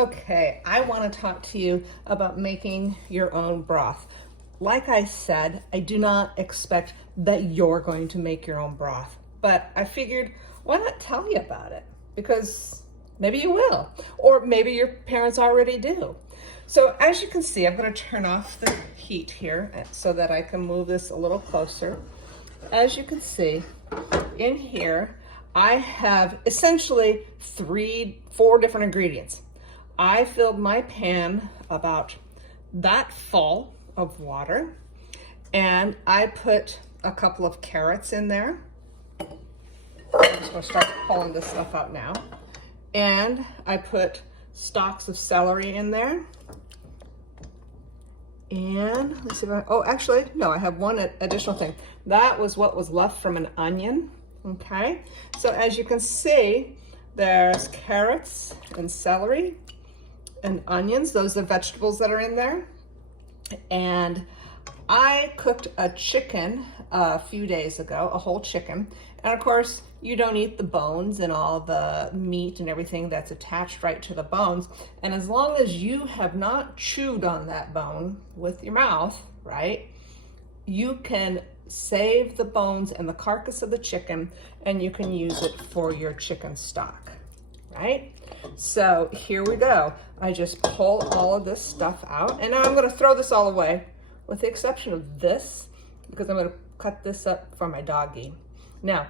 Okay, I want to talk to you about making your own broth. Like I said, I do not expect that you're going to make your own broth, but I figured why not tell you about it? Because maybe you will, or maybe your parents already do. So as you can see, I'm going to turn off the heat here so that I can move this a little closer. As you can see, in here, I have essentially 4 different ingredients. I filled my pan about that full of water, and I put a couple of carrots in there. I'm just gonna start pulling this stuff out now. And I put stalks of celery in there. And let's see if I have one additional thing. That was what was left from an onion, okay? So as you can see, there's carrots and celery and onions. Those are vegetables that are in there. And I cooked a chicken a few days ago, a whole chicken. And of course, you don't eat the bones and all the meat and everything that's attached right to the bones. And as long as you have not chewed on that bone with your mouth, right, you can save the bones and the carcass of the chicken, and you can use it for your chicken stock, right? So here we go. I just pull all of this stuff out, and now I'm gonna throw this all away, with the exception of this, because I'm gonna cut this up for my doggie. Now,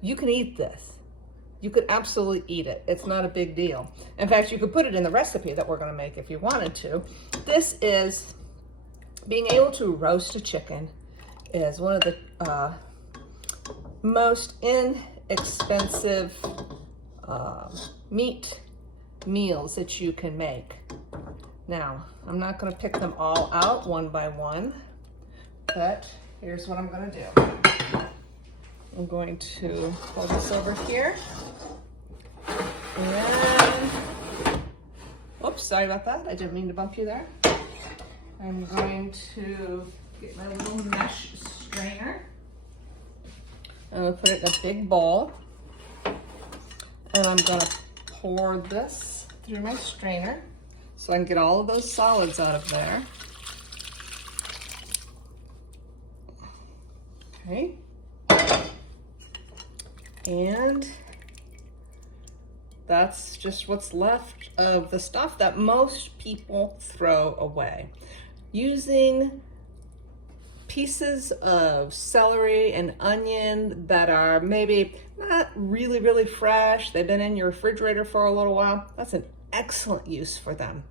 you can eat this. You could absolutely eat it. It's not a big deal. In fact, you could put it in the recipe that we're gonna make if you wanted to. This is, being able to roast a chicken is one of the most inexpensive meat meals that you can make. Now, I'm not gonna pick them all out one by one, but here's what I'm gonna do. I'm going to pull this over here. And, oops, sorry about that. I didn't mean to bump you there. I'm going to get my little mesh strainer. I'm gonna put it in a big bowl. And I'm gonna pour this through my strainer so I can get all of those solids out of there. Okay. And that's just what's left of the stuff that most people throw away. Using pieces of celery and onion that are maybe not really fresh, they've been in your refrigerator for a little while, that's an excellent use for them,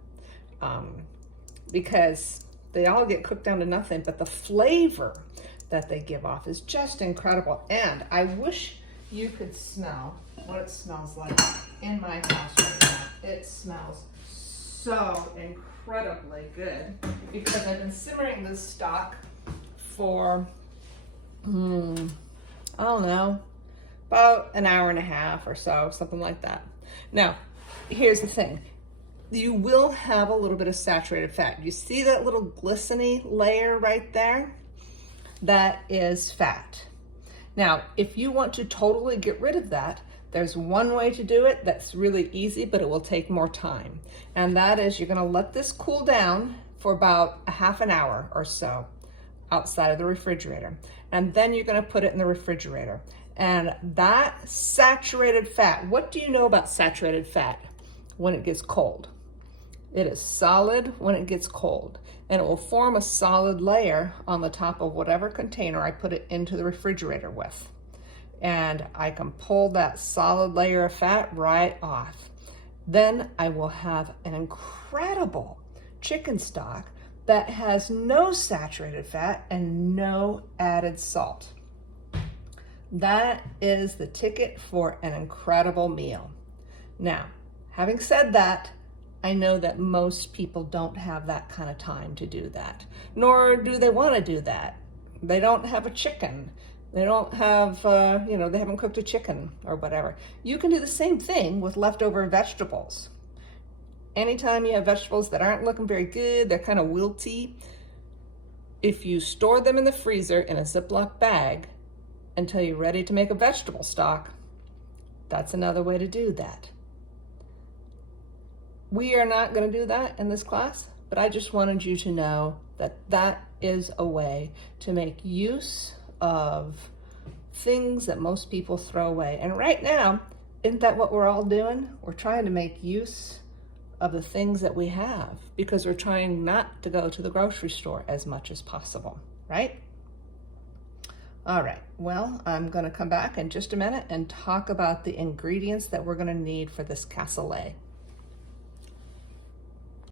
because they all get cooked down to nothing, but the flavor that they give off is just incredible. And I wish you could smell what it smells like in my house right now. It smells so incredibly good because I've been simmering this stock for, I don't know, about an hour and a half or so, something like that. Now, here's the thing. You will have a little bit of saturated fat. You see that little glistening layer right there? That is fat. Now, if you want to totally get rid of that, there's one way to do it that's really easy, but it will take more time. And that is you're gonna let this cool down for about a half an hour or so outside of the refrigerator. And then you're gonna put it in the refrigerator. And that saturated fat, what do you know about saturated fat when it gets cold? It is solid when it gets cold, and it will form a solid layer on the top of whatever container I put it into the refrigerator with. And I can pull that solid layer of fat right off. Then I will have an incredible chicken stock that has no saturated fat and no added salt. That is the ticket for an incredible meal. Now, having said that, I know that most people don't have that kind of time to do that, nor do they want to do that. They don't have a chicken. They don't have, they haven't cooked a chicken or whatever. You can do the same thing with leftover vegetables. Anytime you have vegetables that aren't looking very good, they're kind of wilty, if you store them in the freezer in a Ziploc bag until you're ready to make a vegetable stock, that's another way to do that. we are not going to do that in this class, but I just wanted you to know that that is a way to make use of things that most people throw away. And right now, isn't that what we're all doing? We're trying to make use of the things that we have because we're trying not to go to the grocery store as much as possible, right? All right, well, I'm going to come back in just a minute and talk about the ingredients that we're going to need for this cassoulet.